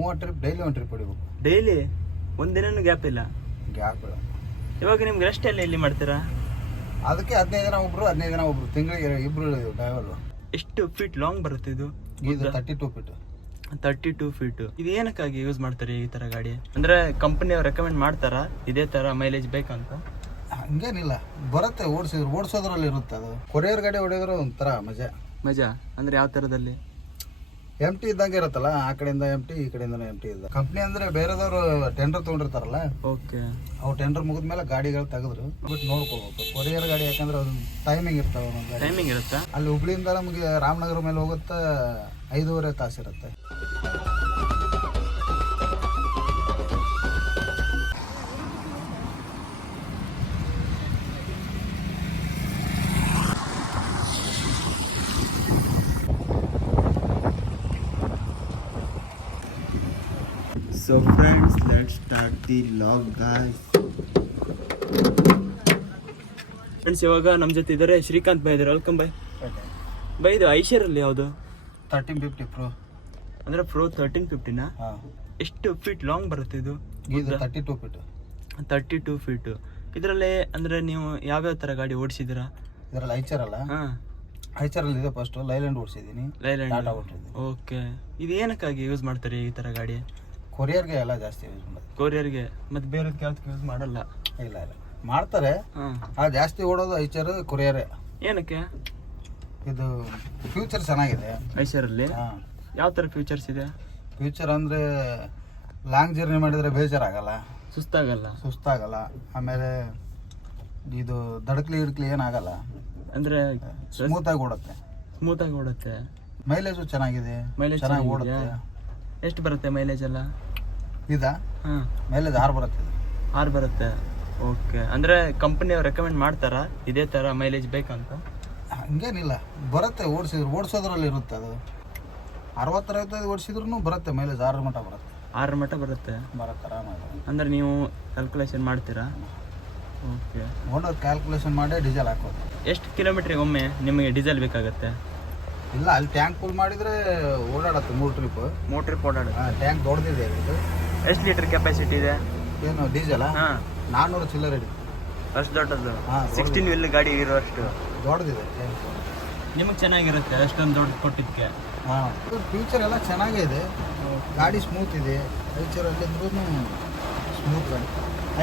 30 trip daily ಒಂದು trip ಹೊಡಿಬೇಕು. Daily ಒಂದಿನೂ gap ಇಲ್ಲ. ಗ್ಯಾಪ್ ಇಲ್ಲ. ಇವಾಗ ನಿಮ್ಗೆ ರೆಸ್ಟ್ ಎಲ್ಲ ಎಲ್ಲಿ ಮಾಡ್ತೀರಾ? ಅದಕ್ಕೆ 15 ದಿನ ಒಬ್ರು 15 ದಿನ ಒಬ್ರು, ತಿಂಗಳಿಗೆ ಇಬ್ರು ಡ್ರೈವರು. ಎಷ್ಟು ಫೀಟ್ ಲಾಂಗ್ ಬರುತ್ತೆ ಇದು? ಇದು 32 ಫೀಟ್. 32 ಫೀಟ್. ಇದು ಏನಕ್ಕಾಗಿ ಯೂಸ್ ಮಾಡ್ತಾರೆ ಈ ತರ ಗಾಡಿ? ಅಂದ್ರೆ ಕಂಪನಿಯವ್ರು ರೆಕಮೆಂಡ್ ಮಾಡ್ತಾರಾ ಇದೇ ತರ ಮೈಲೇಜ್ ಬೇಕಂತ? ಹಂಗೇನಿಲ್ಲ, ಬರುತ್ತೆ. ಓಡಿಸೋದ್ರಲ್ಲಿ ಇರುತ್ತೆ. ಅದು ಕೊರಿಯರ್ ಗಾಡಿ ಹೊಡೆಯೋದ್ರ ಒಂಥರ ಮಜಾ. ಅಂದ್ರೆ ಯಾವ ತರದಲ್ಲಿ? ಎಂಟಿ ಇದ್ದಂಗೆ ಇರುತ್ತಲ್ಲ, ಆ ಕಡೆಯಿಂದ ಎಂಟಿ, ಈ ಕಡೆಯಿಂದ ಎಂಟಿ ಇದೆ. ಕಂಪ್ನಿ ಅಂದ್ರೆ ಬೇರೆದವ್ರು ಟೆಂಡರ್ ತಗೊಂಡಿರ್ತಾರಲ್ಲ, ಓಕೆ, ಅವು ಟೆಂಡರ್ ಮುಗಿದ್ಮೇಲೆ ಗಾಡಿಗಳು ತೆಗೆದ್ರು ಬಿಟ್ಟು ನೋಡ್ಕೋಬೇಕು. ಕೊರಿಯರ್ ಗಾಡಿ ಯಾಕಂದ್ರೆ ಅದು ಟೈಮಿಂಗ್ ಇರ್ತಾವ. ಟೈಮಿಂಗ್ ಇರುತ್ತಾ? ಅಲ್ಲಿ ಹುಬ್ಳಿಯಿಂದ ನಮಗೆ ರಾಮನಗರ ಮೇಲೆ ಹೋಗುತ್ತೆ 5.5 ತಾಸು ಇರುತ್ತೆ. So friends, let's start the vlog guys. Friends, ಇವಾಗ ನಮ್ಮ ಜೊತೆ ಇದ್ದಾರೆ ಶ್ರೀಕಾಂತ್ ಬೈ ಇದ್ದಾರೆ. Welcome by. ಇದು ಐಶರಲ್ಲಿ ಯಾವುದು? 1350 ಪ್ರೋ. ಅಂದ್ರೆ ಪ್ರೋ 1350ನಾ? ಎಷ್ಟು ಫೀಟ್ ಲಾಂಗ್ ಬರುತ್ತೆ ಇದು? 32 ಫೀಟ್. 32 ಫೀಟ್. ಇದರಲ್ಲಿ ಅಂದ್ರೆ ನೀವು ಯಾವ್ಯಾವ ತರ ಗಾಡಿ ಓಡಿಸಿದ್ದೀರಾ? ಇದರಲ್ಲಿ ಐಚರಲ್ಲಿ ಇದೆ. ಫಸ್ಟ್ ಲೈಲ್ಯಾಂಡ್ ಓಡಿಸಿದ್ದೀನಿ. ಟಾಟಾ ಓಡಿಸಿದ್ದೀನಿ. ಓಕೆ. ಇದು ಏನಕ್ಕಾಗಿ ಯೂಸ್ ಮಾಡ್ತಾರೆ ಈ ತರ ಗಾಡಿ? ಕೊರಿಯರ್ಗೆ ಎಲ್ಲ ಜಾಸ್ತಿ ಯೂಸ್ ಮಾಡೋದು. ಕೊರಿಯರ್ಗೆ, ಮತ್ತೆ ಬೇರೆ ಕೆಲಸಕ್ಕೆ ಯೂಸ್ ಮಾಡಲ್ಲ? ಇಲ್ಲ ಮಾಡ್ತಾರೆ. ಜಾಸ್ತಿ ಓಡೋದು ಐಚರ್, ಕೊರಿಯರೇ. ಏನಕ್ಕೆ? ಇದು ಫ್ಯೂಚರ್ ಚೆನ್ನಾಗಿದೆ ಐಚರಲ್ಲಿ. ಯಾವ ತರ ಫ್ಯೂಚರ್ಸ್ ಇದೆ? ಫ್ಯೂಚರ್ ಅಂದ್ರೆ ಲಾಂಗ್ ಜರ್ನಿ ಮಾಡಿದ್ರೆ ಬೇಜಾರಾಗಲ್ಲ, ಸುಸ್ತಾಗಲ್ಲ. ಆಮೇಲೆ ಇದು ದಡಕ್ಲಿ ಏನಾಗಲ್ಲ, ಅಂದ್ರೆ ಸ್ಮೂತ್ ಆಗಿ ಓಡುತ್ತೆ. ಮೈಲೇಜು ಚೆನ್ನಾಗಿದೆ, ಚೆನ್ನಾಗಿ ಓಡುತ್ತೆ. ಎಷ್ಟು ಬರುತ್ತೆ ಮೈಲೇಜ್ ಎಲ್ಲ? ಮೈಲೇಜ್ 6 ಬರುತ್ತೆ. 6 ಬರುತ್ತೆ. ಓಕೆ. ಅಂದ್ರೆ ಕಂಪನಿಯವ್ರು ರೆಕಮೆಂಡ್ ಮಾಡ್ತಾರಾ ಇದೇ ತರ ಮೈಲೇಜ್ ಬೇಕಂತ? ಹಂಗೇನಿಲ್ಲ, ಬರುತ್ತೆ. ಓಡಿಸೋದ್ರಲ್ಲಿ ಇರುತ್ತೆ. ಅದು 60-65 ಓಡಿಸಿದ್ರು ಬರುತ್ತೆ ಮೈಲೇಜ್. 6 ಮಟ್ಟ ಬರುತ್ತೆ. 6 ಮಟ್ಟ ಬರುತ್ತೆ ಆರಾಮಾಗಿ. ಅಂದ್ರೆ ನೀವು ಕ್ಯಾಲ್ಕುಲೇಷನ್ ಮಾಡ್ತೀರಾ? ಓಕೆ. ಓಡೋದು ಕ್ಯಾಲ್ಕುಲೇಷನ್ ಮಾಡಿ ಡೀಸೆಲ್ ಹಾಕೋದು. ಎಷ್ಟು ಕಿಲೋಮೀಟ್ರಿಗೆ ಒಮ್ಮೆ ನಿಮಗೆ ಡೀಸೆಲ್ ಬೇಕಾಗುತ್ತೆ? ಇಲ್ಲ, ಅಲ್ಲಿ ಟ್ಯಾಂಕ್ ಫುಲ್ ಮಾಡಿದ್ರೆ ಓಡಾಡತ್ತೆ 3 ಟ್ರಿಪ್ ಓಡಾಡುತ್ತೆ. ಟ್ಯಾಂಕ್ ದೊಡ್ಡದಿದೆ. ಇದು ಎಷ್ಟು ಲೀಟರ್ ಕೆಪಾಸಿಟಿ ಇದೆ? ಏನು ಡೀಸೆಲ್? 400 ಚಿಲ್ಲರ್ ಹಿಡಿ. ಅಷ್ಟು ದೊಡ್ಡದು? 16 ವೀಲ್ ಗಾಡಿ ಇರೋಷ್ಟು ದೊಡ್ಡದಿದೆ. ನಿಮಗೆ ಚೆನ್ನಾಗಿರುತ್ತೆ ಅಷ್ಟೊಂದು ದೊಡ್ಡ ಕೊಟ್ಟಿದ್ದಕ್ಕೆ? ಫ್ಯೂಚರ್ ಎಲ್ಲ ಚೆನ್ನಾಗೇ ಇದೆ. ಗಾಡಿ ಸ್ಮೂತ್ ಇದೆ. ಐಚರಲ್ಲಿ ಅಂದ್ರೂ ಸ್ಮೂತ್ ಗಾಡಿ.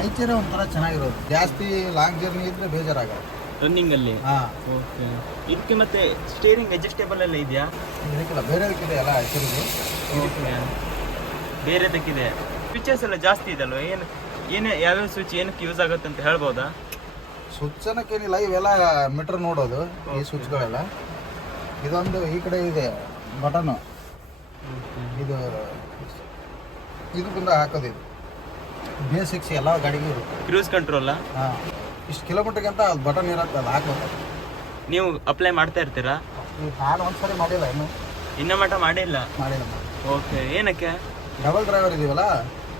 ಐಚರೇ ಒಂಥರ ಚೆನ್ನಾಗಿರೋದು. ಜಾಸ್ತಿ ಲಾಂಗ್ ಜರ್ನಿ ಇದ್ರೆ ಬೇಜಾರಾಗಲ್ಲ ರನ್ನಿಂಗ್ ಅಲ್ಲಿ. ಓಕೆ. ಇದಕ್ಕೆ ಮತ್ತೆ ಸ್ಟೀರಿಂಗ್ ಅಡ್ಜಸ್ಟೇಬಲ್ ಎಲ್ಲ ಇದೆಯಾ? ಇದಕ್ಕಿಲ್ಲ, ಬೇರೆದಕ್ಕಿದೆ ಎಲ್ಲ ಐಚರಿಗೆ. ಬೇರೆದಕ್ಕಿದೆ. ಸ್ವಿಚಸ್ ಎಲ್ಲ ಜಾಸ್ತಿ ಇದೆ ಅಲ್ವಾ? ಯಾವ್ಯಾವ ಸ್ವಿಚ್ ಏನಕ್ಕೆ ಯೂಸ್ ಆಗುತ್ತೆ ಅಂತ ಹೇಳ್ಬೋದಾ? ಸ್ವಿಚ್ ಅನ್ನಕ್ಕೇನಿಲ್ಲ, ಇವೆಲ್ಲ ಮೀಟರ್ ನೋಡೋದು ಈ ಸ್ವಿಚ್ಗಳೆಲ್ಲ. ಇದೊಂದು ಈ ಕಡೆ ಇದೆ ಬಟನ್, ಇದು ಬಂದ ಹಾಕೋದು. ಇದು ಬೇಸಿಕ್ಸ್ ಎಲ್ಲ ಗಾಡಿಗೂ ಇರುತ್ತೆ. Cruise control. ಇಷ್ಟು ಕಿಲೋಮೀಟರ್ಗಂತ ಅದು ಬಟನ್ ಇರುತ್ತೆ, ಅದು ಹಾಕೋದು. ನೀವು ಅಪ್ಲೈ ಮಾಡ್ತಾ ಇರ್ತೀರಾ? ನಾನು ಒಂದ್ಸರಿ ಮಾಡಿಲ್ಲ, ಇನ್ನೂ ಮಟ್ಟ ಮಾಡಿಲ್ಲ. ಓಕೆ. ಏನಕ್ಕೆ? ಡಬಲ್ ಡ್ರೈವರ್ ಇದೀವಲ್ಲ,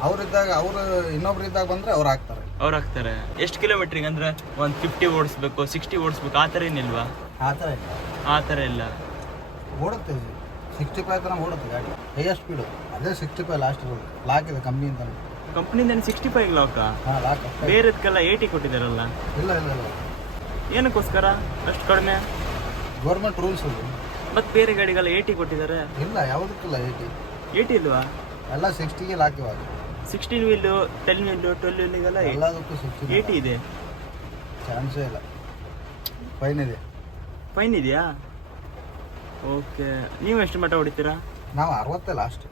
ಅವರು ಇನ್ನೊಬ್ರು ಇದ್ದಾಗ ಬಂದ್ರೆ ಅವ್ರು ಹಾಕ್ತಾರೆ. ಎಷ್ಟು ಕಿಲೋಮೀಟ್ರಿಗೆ ಅಂದ್ರೆ 150 ಓಡಿಸ್ಬೇಕು, 60 ಓಡಿಸ್ಬೇಕು, ಆ ಥರ ಏನಿಲ್ವಾ? ಆ ಥರ ಇಲ್ಲ. ಓಡುತ್ತೆ 65 ತನಕ ಓಡುತ್ತೆ ಗಾಡಿ. ಹೈಯೆಸ್ಟ್ ಸ್ಪೀಡು ಅದೇ 65 ಲಾಸ್ಟ್ ಲಾಕ್ ಇದೆ ಕಂಪ್ನಿಯಿಂದ 65 ಲಾಕ್? ಬೇರೆದಕ್ಕೆಲ್ಲ 80 ಕೊಟ್ಟಿದ್ದಾರಲ್ಲ? ಇಲ್ಲ, ಏನಕ್ಕೋಸ್ಕರ ಅಷ್ಟು ಕಡಿಮೆ? ಗೌರ್ಮೆಂಟ್ ರೂಲ್ಸ್ ಅದು. ಮತ್ತೆ ಬೇರೆ ಗಾಡಿಗೆಲ್ಲ 80 ಕೊಟ್ಟಿದ್ದಾರೆ. ಇಲ್ಲ, ಯಾವುದಕ್ಕಿಲ್ಲ 80 ಇಲ್ವಾ? ಎಲ್ಲ 60ಗೆ ಲಾಕ್. ಇವಾಗ 16 ವೀಲು, 10 ವೀಲು, 12 ವೀಲಿಗೆಲ್ಲ ಎಲ್ಲದಕ್ಕೂ 80 ಇದೆ. ಚಾನ್ಸೇ ಇಲ್ಲ. ಫೈನ್ ಇದೆಯಾ? ಓಕೆ. ನೀವು ಎಷ್ಟು ಮಟ್ಟ ಹೊಡಿತೀರಾ? ನಾವು 60 ಲಾಸ್ಟ್.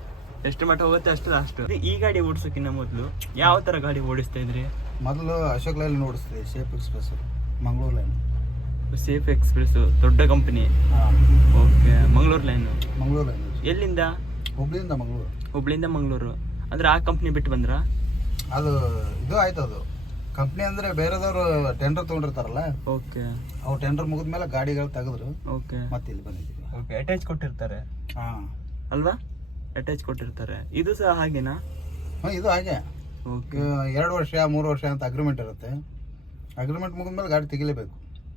ಎಷ್ಟು ಮಟ್ಟ ಹೋಗುತ್ತೆ ಅಷ್ಟು ಲಾಸ್ಟ್. ಈ ಗಾಡಿ ಓಡಿಸೋಕ್ಕಿಂತ ಮೊದಲು ಯಾವ ಥರ ಗಾಡಿ ಓಡಿಸ್ತಾ ಇದ್ರಿ? ಮೊದಲು ಅಶೋಕ್ ಲೈನ್ ಓಡಿಸ್ತೀವಿ. Safe express Mangaluru line. Safe express ದೊಡ್ಡ ಕಂಪನಿ. ಓಕೆ. ಮಂಗಳೂರು ಲೈನ್. ಎಲ್ಲಿಂದ? ಹುಬ್ಳಿಯಿಂದ ಮಂಗಳೂರು. ಅಂದ್ರೆ ಆ ಕಂಪ್ನಿ ಬಿಟ್ಟು ಬಂದ್ರ? ಅದು ಇದು ಆಯ್ತು. ಅದು ಕಂಪ್ನಿ ಅಂದ್ರೆ ಬೇರೆದವರು ಟೆಂಡರ್ ತಗೊಂಡಿರ್ತಾರಲ್ಲ, ಓಕೆ, ಅವು ಟೆಂಡರ್ ಮುಗಿದ್ಮೇಲೆ ಗಾಡಿಗಳು ತೆಗೆದ್ರು. ಓಕೆ. ಮತ್ತೆ ಇಲ್ಲಿ ಬಂದಿದ್ದೀವಿ. ಓಕೆ. ಅಟ್ಯಾಚ್ ಕೊಟ್ಟಿರ್ತಾರೆ ಅಲ್ವಾ? ಅಟ್ಯಾಚ್ ಕೊಟ್ಟಿರ್ತಾರೆ. ಇದು ಸಹ ಹಾಗೇನಾ? ಇದು ಹಾಗೆ. ಓಕೆ. 2 ವರ್ಷ 3 ವರ್ಷ ಅಂತ ಅಗ್ರಿಮೆಂಟ್ ಇರುತ್ತೆ. ಅಗ್ರಿಮೆಂಟ್ ಮುಗಿದ್ಮೇಲೆ ಗಾಡಿ ತೆಗಿಲೇಬೇಕು.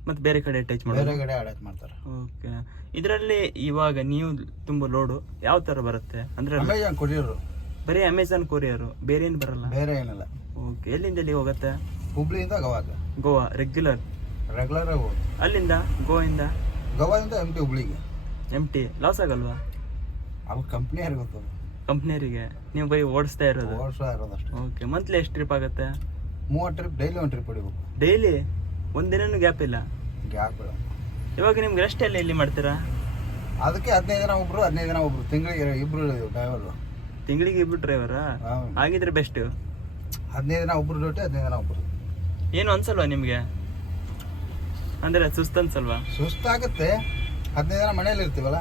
ಮತ್ತೆ ಬೇರೆ ಕಡೆ ಅಟ್ಯಾಚ್ ಮಾಡ್ತಾರೆ. ಓಕೆ. ಇದರಲ್ಲಿ ಇವಾಗ ನೀವು ತುಂಬ ಲೋಡು ಯಾವ ತರ ಬರುತ್ತೆ ಅಂದ್ರೆ? ಅಮೆಜಾನ್ ಕೊರಿಯರ್ ಬರೀ ಅಮೆಝಾನ್ ಕೊರಿಯರು, ಬೇರೆ ಏನು ಬರಲ್ಲ? ಬೇರೆ ಏನಿಲ್ಲ. ಓಕೆ. ಎಲ್ಲಿಂದ ಎಲ್ಲಿ ಹೋಗುತ್ತೆ? ಹುಬ್ಳಿಯಿಂದ ಗೋವಾಗೆ. ಗೋವಾ ರೆಗ್ಯುಲರ್ ರೆಗ್ಯುಲರ್ ಆಗಿ ಹೋಗೋದು. ಅಲ್ಲಿಂದ ಗೋವಾದಿಂದ ಗೋವಾದಿಂದ MT ಹುಬ್ಳಿಗೆ. MT ಲಾಸ್ ಆಗಲ್ವಾ? ಅವ್ರ ಕಂಪ್ನಿ ಯಾರಿಗೆ ಗೊತ್ತದು? ಕಂಪ್ನಿಯರಿಗೆ ನೀವು ಬರೀ ಓಡಿಸ್ತಾ ಇರೋದು? ವರ್ಷ ಇರೋದಷ್ಟೇ. ಓಕೆ. ಮಂತ್ಲಿ ಎಷ್ಟು ಟ್ರಿಪ್ ಆಗುತ್ತೆ? 30 ಟ್ರಿಪ್, ಡೈಲಿ ಒಂದು ಟ್ರಿಪ್ ಹೊಡಿಬೇಕು. ಡೈಲಿ? ಒಂದಿನೂ ಗ್ಯಾಪ್ ಇಲ್ಲ? ಗ್ಯಾಪ್ ಇಲ್ಲ. ಇವಾಗ ನಿಮ್ಗೆ ರೆಸ್ಟ್ ಎಲ್ಲ ಎಲ್ಲಿ ಮಾಡ್ತೀರಾ? ಅದಕ್ಕೆ 15 ದಿನ ಒಬ್ರು, 15 ದಿನ ಒಬ್ರು, ತಿಂಗಳಿಗೆ ಇಬ್ರು ಡ್ರೈವರು. ತಿಂಗಳಿಗೆ ಇಬ್ರು ಡ್ರೈವರಾ? ಹಾಗಿದ್ರೆ ಬೆಸ್ಟ್. 15 ದಿನ ಒಬ್ರು ಡ್ಯೂಟಿ, 15 ದಿನ ಒಬ್ರು. ಏನು ಅನ್ಸಲ್ವಾ ನಿಮಗೆ? ಅಂದ್ರೆ ಸುಸ್ತು ಅನ್ಸಲ್ವಾ? ಸುಸ್ತಾಗುತ್ತೆ. 15 ದಿನ ಮನೇಲಿ ಇರ್ತೀವಲ್ಲ,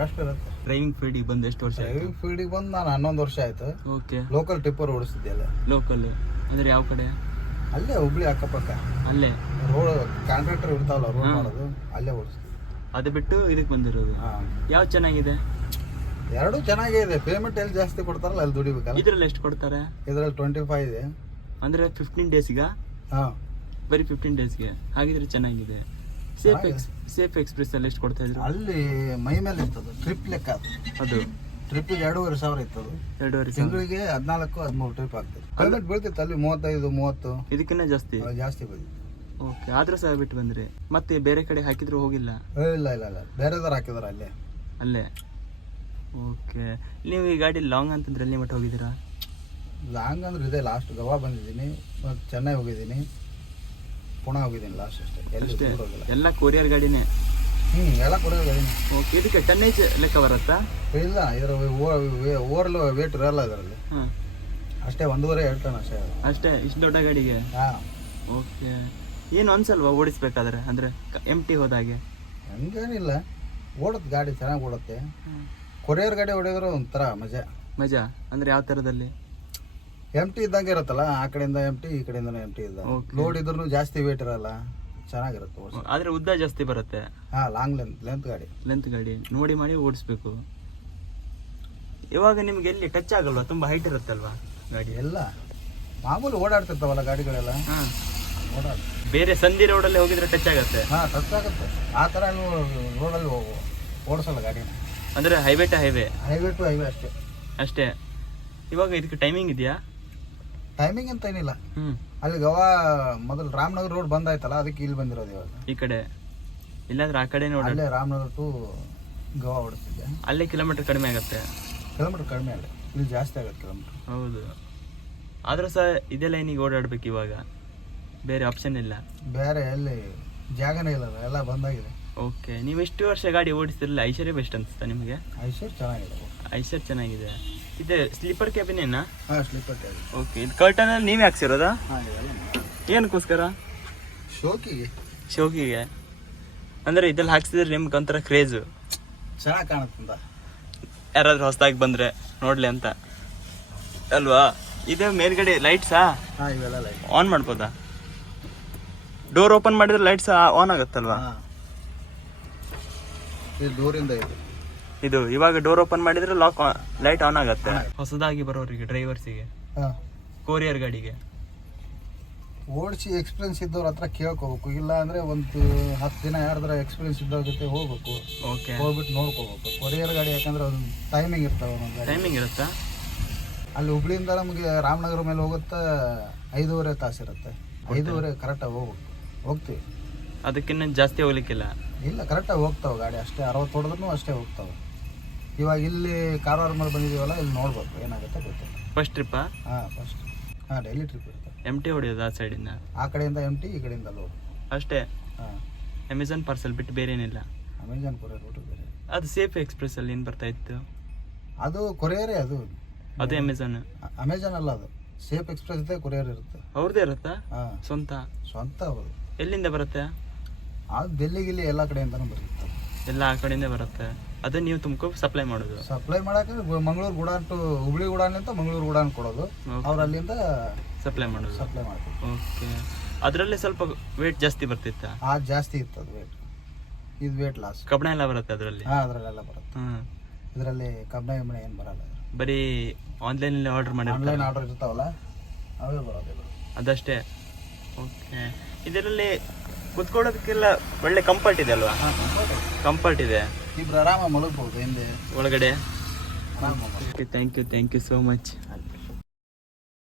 ರೆಸ್ಟ್ ಇರುತ್ತೆ. ಡ್ರೈವಿಂಗ್ ಫೀಲ್ಡಿಗೆ ಬಂದು ಎಷ್ಟು ವರ್ಷ? ಡ್ರೈವಿಂಗ್ ಫೀಲ್ಡಿಗೆ ಬಂದು ನಾನು 11 ವರ್ಷ ಆಯ್ತು. ಓಕೆ. ಲೋಕಲ್ ಟಿಪ್ಪರ್ ಓಡಿಸ್ತಿದ್ದೆ ಅಲ್ಲೇ. ಲೋಕಲ್ ಅಂದ್ರೆ ಯಾವ ಕಡೆ? ಅಲ್ಲೇ ಹುಬ್ಳಿ ಅಕ್ಕಪಕ್ಕ. ಅಲ್ಲೇ ರೋಡ್ ಕಾಂಟ್ರಾಕ್ಟರ್ ಇರ್ತಾವಲ್ಲ, ರೋಡ್ ಮಾಡೋದು, ಅಲ್ಲೇ ಓಡಿಸ್ತೀವಿ. ಅದು ಬಿಟ್ಟು ಇದಕ್ಕೆ ಬಂದಿರೋದು. ಯಾವ್ದು ಚೆನ್ನಾಗಿದೆ? ಎರಡೂ ಚೆನ್ನಾಗೇ ಇದೆ. ಪೇಮೆಂಟ್ ಎಲ್ಲಿ ಜಾಸ್ತಿ ಕೊಡ್ತಾರಲ್ಲ ಅಲ್ಲಿ ದುಡಿಬೇಕಲ್ಲ. ಇದ್ರಲ್ಲಿ ಎಷ್ಟು ಕೊಡ್ತಾರೆ? ಇದ್ರಲ್ಲಿ 25 ಇದೆ. ಅಂದ್ರೆ 15 ಡೇಸ್ಗ? ಹಾಂ, ಬರೀ 15 ಡೇಸ್ಗೆ. ಹಾಗಿದ್ರೆ ಚೆನ್ನಾಗಿದೆ. ಸೇಫ್ ಎಕ್ಸ್ಪ್ರೆಸ್ ಅಲ್ಲಿ ಎಷ್ಟು ಕೊಡ್ತಾ ಇದ್ರು? ಅಲ್ಲಿ ಮೈ ಮೇಲೆ ಇರ್ತದೆ, ಟ್ರಿಪ್ ಲೆಕ್ಕ ಅದು. ಅದು ಟ್ರಿಪ್ಪಿಗೆ 2,500 ಇರ್ತದೆ. 2,500 ತಿಂಗಳಿಗೆ 14-13 ಟ್ರಿಪ್ ಆಗ್ತದೆ. ಪೇಮೆಂಟ್ ಬೀಳ್ತಿತ್ತು ಅಲ್ಲಿ 35-30. ಇದಕ್ಕಿಂತ ಜಾಸ್ತಿ? ಜಾಸ್ತಿ ಬಂದಿದೆ. ಓಕೆ. ಆದ್ರೂ ಸಹ ಬಿಟ್ಟು ಬಂದ್ರೆ ಮತ್ತೆ ಬೇರೆ ಕಡೆ ಹಾಕಿದ್ರು ಹೋಗಿಲ್ಲ? ಇಲ್ಲ ಇಲ್ಲ ಇಲ್ಲ, ಬೇರೆದವ್ರು ಹಾಕಿದಾರೆ ಅಲ್ಲೇ. ಅಲ್ಲೇ. ಓಕೆ. ನೀವು ಈ ಗಾಡಿ ಲಾಂಗ್ ಅಂತಂದ್ರೆ ಎಲ್ಲಿ ಮಟ್ಟ ಹೋಗಿದ್ದೀರಾ? ಲಾಂಗ್ ಅಂದ್ರೆ ಇದೆ, ಲಾಸ್ಟ್ ಗೋವಾ ಬಂದಿದ್ದೀನಿ, ಚೆನ್ನೈ ಹೋಗಿದ್ದೀನಿ, ಪುಣೆ ಹೋಗಿದ್ದೀನಿ ಲಾಸ್ಟ್ ಅಷ್ಟೇ. ಅಷ್ಟೇ? ಎಲ್ಲಿ ಹೋಗಿಲ್ಲ. ಎಲ್ಲ ಕೊರಿಯರ್ ಗಾಡಿನೇ? ಎಲ್ಲ ಕೊಡೋದು. ಓಕೆ. ಇದಕ್ಕೆ ಟನ್ನೇಜ್ ಲೆಕ್ಕ ಬರುತ್ತಾ? ಇಲ್ಲ, ಇದರ ಓವರ್ ವೇಟ್ ಇರಲ್ಲ ಇದರಲ್ಲಿ. ಹಾಂ, ಅಷ್ಟೇ 1.5-2 ಟನ್ ಅಷ್ಟೇ. ಅಷ್ಟೇ? ಇಷ್ಟು ದೊಡ್ಡ ಗಾಡಿಗೆ? ಹಾಂ. ಓಕೆ. ಏನು ಅನ್ಸಲ್ವಾ ಓಡಿಸ್ಬೇಕಾದ್ರೆ, ಅಂದರೆ MT ಹೋದಾಗೆ? ಹಂಗೇನಿಲ್ಲ, ಓಡುತ್ತೆ ಗಾಡಿ, ಚೆನ್ನಾಗಿ ಓಡುತ್ತೆ. ಕೊರಿಯರ್ ಗಾಡಿ ಹೊಡೆದ್ರೆ ಒಂಥರ ಮಜಾ. ಮಜಾ ಅಂದರೆ ಯಾವ ಥರದಲ್ಲಿ? MT ಇದ್ದಂಗೆ ಇರುತ್ತಲ್ಲ, ಆ ಕಡೆಯಿಂದ MT, ಈ ಕಡೆಯಿಂದ MT ಇದ್ದ. ಲೋಡ್ ಇದ್ರೂ ಜಾಸ್ತಿ ವೇಟ್ ಇರಲ್ಲ, ಚೆನ್ನಾಗಿರುತ್ತೆ. ಆದರೆ ಉದ್ದ ಜಾಸ್ತಿ ಬರುತ್ತೆ. ಹಾಂ, ಲಾಂಗ್ ಲೆಂತ್ ಗಾಡಿ. ಲೆಂತ್ ಗಾಡಿ ನೋಡಿ ಮಾಡಿ ಓಡಿಸ್ಬೇಕು. ಇವಾಗ ನಿಮ್ಗೆ ಎಲ್ಲಿ ಟಚ್ ಆಗಲ್ವಾ? ತುಂಬ ಹೈಟ್ ಇರುತ್ತಲ್ವಾ ಗಾಡಿ? ಎಲ್ಲ ಮಾಮೂಲಿ ಓಡಾಡ್ತಿರ್ತಾವಲ್ಲ ಗಾಡಿಗಳೆಲ್ಲ. ಹಾಂ, ಓಡಾಡ. ಬೇರೆ ಸಂಧಿ ರೋಡಲ್ಲಿ ಹೋಗಿದ್ರೆ ಟಚ್ ಆಗುತ್ತೆ? ಹಾಂ, ಟಚ್ ಆಗುತ್ತೆ. ಆ ಥರ ರೋಡಲ್ಲಿ ಓಡಿಸಲ್ಲ ಗಾಡಿನ. ಅಂದರೆ highway to highway? Highway to highway ಅಷ್ಟೇ. ಅಷ್ಟೇ. ಇವಾಗ ಇದಕ್ಕೆ ಟೈಮಿಂಗ್ ಇದೆಯಾ? ಟೈಮಿಂಗ್ ಅಂತ ಏನಿಲ್ಲ. ಅಲ್ಲಿ ಗೋವಾ ಮೊದಲು ರಾಮನಗರ ರೋಡ್ ಬಂದಾಯ್ತಲ್ಲ, ಅದಕ್ಕೆ ಇಲ್ಲಿ ಬಂದಿರೋದು ಇವಾಗ ಈ ಕಡೆ. ಇಲ್ಲಾಂದ್ರೆ ಆ ಕಡೆ ನೋಡಿ, ಅಲ್ಲೇ ರಾಮನಗರ ಟು ಗೋವಾ ಓಡಿಸ್ತಿದ್ದೆ. ಅಲ್ಲೇ ಕಿಲೋಮೀಟರ್ ಕಡಿಮೆ ಆಗುತ್ತೆ. ಕಿಲೋಮೀಟರ್ ಕಡಿಮೆ ಅಲ್ಲ, ಇಲ್ಲಿ ಜಾಸ್ತಿ ಆಗುತ್ತೆ ಕಿಲೋಮೀಟರ್. ಹೌದು. ಆದರೂ ಸಹ ಇದೇ ಲೈನಿಗೆ ಓಡಾಡ್ಬೇಕು ಇವಾಗ, ಬೇರೆ ಆಪ್ಷನ್ ಇಲ್ಲ. ಬೇರೆ ಎಲ್ಲಿ ಜಾಗನೇ ಇಲ್ಲ, ಎಲ್ಲ ಬಂದಾಗಿದೆ. ಓಕೆ. ನೀವು ಎಷ್ಟು ವರ್ಷ ಗಾಡಿ ಓಡಿಸ್ತಿರಲಿಲ್ಲ? ಐಶ್ವರ್ಯ ಬೆಸ್ಟ್ ಅನಿಸ್ತಾ ನಿಮಗೆ? ಐಶ್ವರ್ಯ ಚೆನ್ನಾಗಿದೆ. ಐಶ್ವರ್ಯ ಚೆನ್ನಾಗಿದೆ. ಇದು ಸ್ಲೀಪರ್ ಕ್ಯಾಬಿನ್ ಏನಾ? ಹಾಂ, ಸ್ಲೀಪರ್ ಕ್ಯಾಬಿನ್. ಓಕೆ. ಇದು ಕರ್ಟನಲ್ಲಿ ನೀವೇ ಹಾಕ್ಸಿರೋದಾ? ಹಾಂ, ಇದೆಲ್ಲ ಏನಕ್ಕೋಸ್ಕರ? ಶೋಕಿಗೆ. ಶೋಕಿಗೆ ಅಂದರೆ ಇದ್ರಲ್ಲಿ ಹಾಕ್ಸಿದ್ರೆ ನಿಮ್ಗೆ ಒಂಥರ ಕ್ರೇಜು, ಚೆನ್ನಾಗಿ ಕಾಣುತ್ತಂತ. ಯಾರಾದ್ರೂ ಹೊಸದಾಗಿ ಬಂದರೆ ನೋಡಲಿ ಅಂತ ಅಲ್ವಾ? ಇದು ಮೇಲ್ಗಡೆ ಲೈಟ್ಸಾ? ಹಾಂ, ಇವೆಲ್ಲ ಲೈಟ್ ಆನ್ ಮಾಡ್ಬೋದಾ? ಡೋರ್ ಓಪನ್ ಮಾಡಿದ್ರೆ ಲೈಟ್ಸ್ ಆನ್ ಆಗುತ್ತಲ್ವಾ? ಹಾಂ, ಇದು ಡೋರಿಂದ ಇದೆ. ಇದು ಇವಾಗ ಡೋರ್ ಓಪನ್ ಮಾಡಿದ್ರೆ ಲಾಕ್ ಲೈಟ್ ಆನ್ ಆಗುತ್ತೆ. ಹೊಸದಾಗಿ ಬರೋರಿಗೆ ಡ್ರೈವರ್ಸಿಗೆ, ಹಾಂ, ಕೊರಿಯರ್ ಗಾಡಿಗೆ ಓಡಿಸಿ ಎಕ್ಸ್ಪೀರಿಯನ್ಸ್ ಇದ್ದವ್ರ ಹತ್ರ ಕೇಳ್ಕೋಬೇಕು. ಇಲ್ಲ ಅಂದರೆ ಒಂದು 10 ದಿನ ಯಾರ್ದಾರ ಎಕ್ಸ್ಪೀರಿಯನ್ಸ್ ಇದ್ದವ್ರ ಜೊತೆ ಹೋಗ್ಬೇಕು. ಓಕೆ. ಹೋಗ್ಬಿಟ್ಟು ನೋಡ್ಕೋಬೇಕು. ಕೊರಿಯರ್ ಗಾಡಿ ಯಾಕಂದ್ರೆ ಒಂದು ಟೈಮಿಂಗ್ ಇರ್ತಾವೆ. ಒಂದೊಂದು ಗಾಡಿ ಟೈಮಿಂಗ್ ಇರುತ್ತಾ? ಅಲ್ಲಿ ಹುಬ್ಳಿಯಿಂದ ನಮಗೆ ರಾಮನಗರ ಮೇಲೆ ಹೋಗುತ್ತೆ 5.5 ತಾಸು ಇರುತ್ತೆ. 5.5 ಕರೆಕ್ಟಾಗಿ ಹೋಗ್ತೀವಿ. ಅದಕ್ಕಿಂತ ಜಾಸ್ತಿ ಹೋಗ್ಲಿಕ್ಕಿಲ್ಲ? ಇಲ್ಲ, ಕರೆಕ್ಟಾಗಿ ಹೋಗ್ತಾವೆ ಗಾಡಿ. ಅಷ್ಟೇ 60 ಹೊಡೆದ್ರೂ ಅಷ್ಟೇ ಹೋಗ್ತಾವೆ. ಇವಾಗ ಇಲ್ಲಿ ಕಾರವಾರ ಮೇಲೆ ಬಂದಿದ್ದೀವಲ್ಲ, ಇಲ್ಲಿ ನೋಡ್ಬೇಕು ಏನಾಗುತ್ತೆ ಗೊತ್ತಿಲ್ಲ. ಫಸ್ಟ್ ಟ್ರಿಪ್ಪಾ? ಹಾಂ, ಫಸ್ಟ್. ಹಾಂ, ಡೈಲಿ ಟ್ರಿಪ್ ಇರುತ್ತೆ. MT ಹೊಡೆಯೋದು ಆ ಸೈಡಿಂದ? ಆ ಕಡೆಯಿಂದ MT, ಈ ಕಡೆಯಿಂದ ಲೋಡ್ ಅಷ್ಟೇ? ಹಾಂ. ಅಮೆಝಾನ್ ಪಾರ್ಸಲ್ ಬಿಟ್ಟು ಬೇರೆ ಏನಿಲ್ಲ? ಅಮೆಝಾನ್ ಕೊರಿಯರ್ ರೂಟು ಬೇರೆ. ಅದು ಸೇಫ್ ಎಕ್ಸ್ಪ್ರೆಸ್ ಅಲ್ಲಿ ಏನು ಬರ್ತಾ ಇತ್ತು? ಅದು ಕೊರಿಯರೇ. ಅದು ಅಮೆಝಾನ್? ಅಮೆಝಾನ್ ಅಲ್ಲ, ಅದು ಸೇಫ್ ಎಕ್ಸ್ಪ್ರೆಸ್ ಇದೆ, ಕೊರಿಯರ್ ಇರುತ್ತೆ. ಅವ್ರದ್ದೇ ಇರುತ್ತಾ? ಹಾಂ, ಸ್ವಂತ ಹೌದು. ಎಲ್ಲಿಂದ ಬರುತ್ತೆ? ಅದು ಡೆಲ್ಲಿಗಿಲ್ಲಿ ಎಲ್ಲ ಕಡೆಯಿಂದನೂ ಬರುತ್ತೆ. ಎಲ್ಲ ಆ ಕಡೆಯಿಂದ ಬರುತ್ತೆ. ಅದು ನೀವು ತುಮಕೂರು ಸಪ್ಲೈ ಮಾಡೋದು? ಸಪ್ಲೈ ಮಾಡಕ್ಕೆ ಮಂಗಳೂರು ಗುಡಾನ್ ಟು ಹುಬ್ಳಿ ಗುಡಾನಿಂದ ಮಂಗಳೂರು ಗುಡಾನ್ ಕೊಡೋದು. ಅವ್ರು ಅಲ್ಲಿಂದ ಸಪ್ಲೈ ಮಾಡೋದು. ಸಪ್ಲೈ ಮಾಡ್ತೀವಿ. ಓಕೆ. ಅದರಲ್ಲಿ ಸ್ವಲ್ಪ ವೇಟ್ ಜಾಸ್ತಿ ಬರ್ತಿತ್ತಾ? ಜಾಸ್ತಿ ಇತ್ತು ಅದು ವೇಟ್. ಇದು ವೇಟ್ ಲಾಸ್. ಕಬ್ಬಣ ಎಲ್ಲ ಬರುತ್ತೆ ಅದರಲ್ಲಿ? ಹಾಂ, ಅದರಲ್ಲೆಲ್ಲ ಬರುತ್ತೆ. ಇದರಲ್ಲಿ ಕಬ್ಬಣ ಗಿಬ್ಬಣ ಏನು ಬರಲ್ಲ. ಬರೀ ಆನ್ಲೈನಲ್ಲಿ ಆರ್ಡರ್ ಮಾಡಿ? ಆನ್ಲೈನ್ ಆರ್ಡರ್ ಇರ್ತಾವಲ್ಲ, ಅವೇ ಬರೋದು. ಅದಷ್ಟೇ? ಓಕೆ. ಇದರಲ್ಲಿ ಕುತ್ಕೊಳ್ಳೋದಕ್ಕೆಲ್ಲ ಒಳ್ಳೆ ಕಂಫರ್ಟ್ ಇದೆ ಅಲ್ವಾ? ಹಾಂ, ಕಂಫರ್ಟ್ ಇದೆ. ಇಬ್ರು ಆರಾಮಾಗಿ ಮಲಗ್ಬೋದು ಹಿಂದೆ. ಒಳಗಡೆ okay thank you so much.